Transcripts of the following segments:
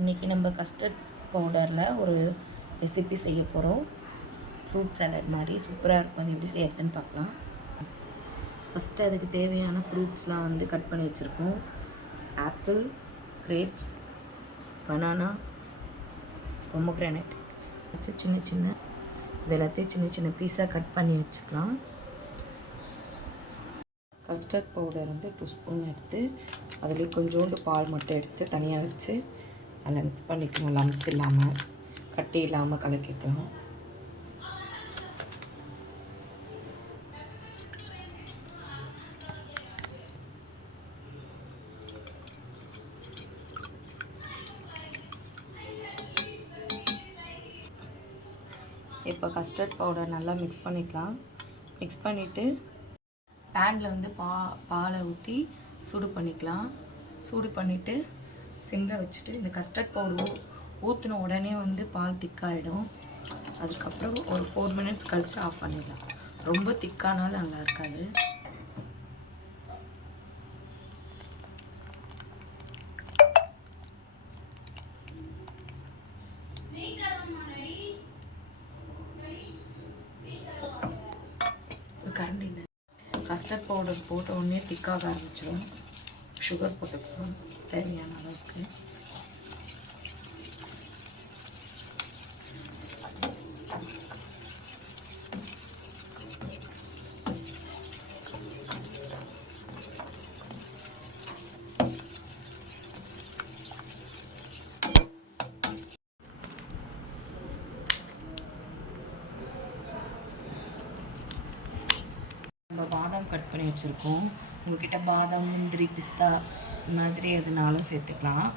இன்றைக்கி நம்ம கஸ்டர்ட் பவுடரில் ஒரு ரெசிபி செய்ய போகிறோம். ஃப்ரூட் சாலட் மாதிரி சூப்பராக இருக்கும். அது எப்படி செய்யறதுன்னு பார்க்கலாம். ஃபஸ்ட்டு அதுக்கு தேவையான ஃப்ரூட்ஸ்லாம் வந்து கட் பண்ணி வச்சுருக்கோம். ஆப்பிள், கிரேப்ஸ், பனானா, பொமோக்ரானேட் வச்சு சின்ன இது எல்லாத்தையும் சின்ன பீஸாக கட் பண்ணி வச்சுக்கலாம். கஸ்டர்ட் பவுடர் வந்து 2 ஸ்பூன் எடுத்து அதில் கொஞ்சோண்டு பால் மட்டும் எடுத்து தனியாக வச்சு அதில் மிக்ஸ் பண்ணிக்கணும். லம்ஸ் இல்லாமல், கட்டி இல்லாமல் கலக்கிக்கலாம். இப்போ கஸ்டர்ட் பவுடர் நல்லா மிக்ஸ் பண்ணிக்கலாம். மிக்ஸ் பண்ணிவிட்டு பேனில் வந்து பாலை ஊற்றி சூடு பண்ணிக்கலாம். சூடு பண்ணிவிட்டு சிம்மில் வச்சுட்டு இந்த கஸ்டர்ட் பவுடர் ஊற்றின உடனே வந்து பால் திக்காகிடும். அதுக்கப்புறம் ஒரு 4 மினிட்ஸ் கழித்து ஆஃப் பண்ணிடலாம். ரொம்ப திக்கானாலும் நல்லா இருக்காது. கரண்டி கஸ்டர்ட் பவுடர் போட்ட உடனே திக்காக ஆரம்பிச்சிடும். சுகர் போட்டுக்கலாம் தேவையான அளவுக்கு. நம்ம பாதாம் கட் பண்ணி வச்சுருக்கோம். உங்கள்கிட்ட பாதாம், முந்திரி, பிஸ்தா மாதிரி எதுனாலும் சேர்த்துக்கலாம்.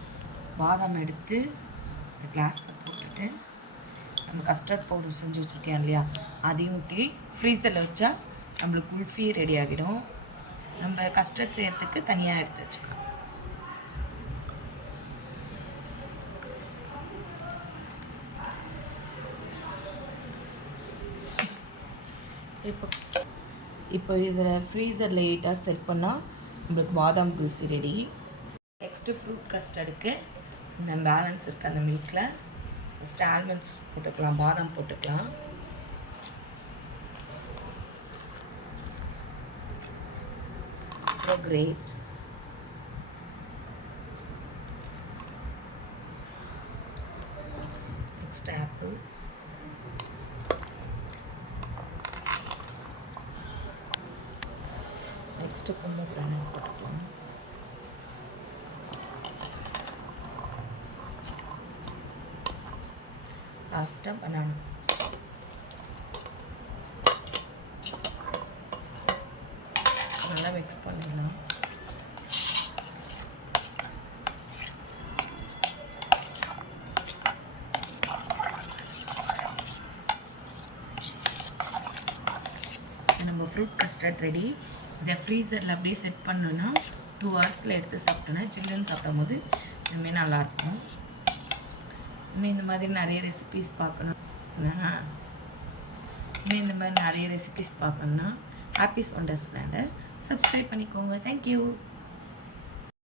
பாதாம் எடுத்து ஒரு கிளாஸில் போட்டுட்டு நம்ம கஸ்டர்ட் பவுடர் செஞ்சு வச்சுருக்கேன் இல்லையா, அதையும் ஊற்றி ஃப்ரீசரில் வச்சா நம்மளுக்கு குல்ஃபி ரெடி ஆகிடும். நம்ம கஸ்டர்ட் செய்கிறதுக்கு தனியாக எடுத்து வச்சுக்கலாம். இப்போ இதில் ஃப்ரீசரில் 8 hours செட் பண்ணால் நம்மளுக்கு பாதாம் குல்ஃபி ரெடி. நெக்ஸ்ட்டு ஃப்ரூட் கஸ்டர்டுக்கு இந்த பேலன்ஸ் இருக்குது அந்த மில்கில் ஃபஸ்ட்டு ஆல்மண்ட்ஸ் போட்டுக்கலாம், பாதாம் போட்டுக்கலாம். அப்புறம் கிரேப்ஸ், நெக்ஸ்ட் ஆப்பிள், நெக்ஸ்ட்டு பொமோக்ரானேட் போட்டுக்கலாம். லாஸ்ட்டாக பனானா. நல்லா மிக்ஸ் பண்ணிடலாம். நம்ம ஃப்ரூட் கஸ்டர்ட் ரெடி. இதை ஃப்ரீசரில் அப்படியே செட் பண்ணோன்னா 2 hours எடுத்து சாப்பிட்டோன்னா சில்லுன்னு சாப்பிடும் போது இனிமேல் நல்லாயிருக்கும். இன்னும் இந்த மாதிரி நிறைய ரெசிபீஸ் பார்க்கணுன்னா ஹாப்பீஸ் ஒண்டர்ஸ் லேண்டை சப்ஸ்கிரைப் பண்ணிக்கோங்க. தேங்க்யூ.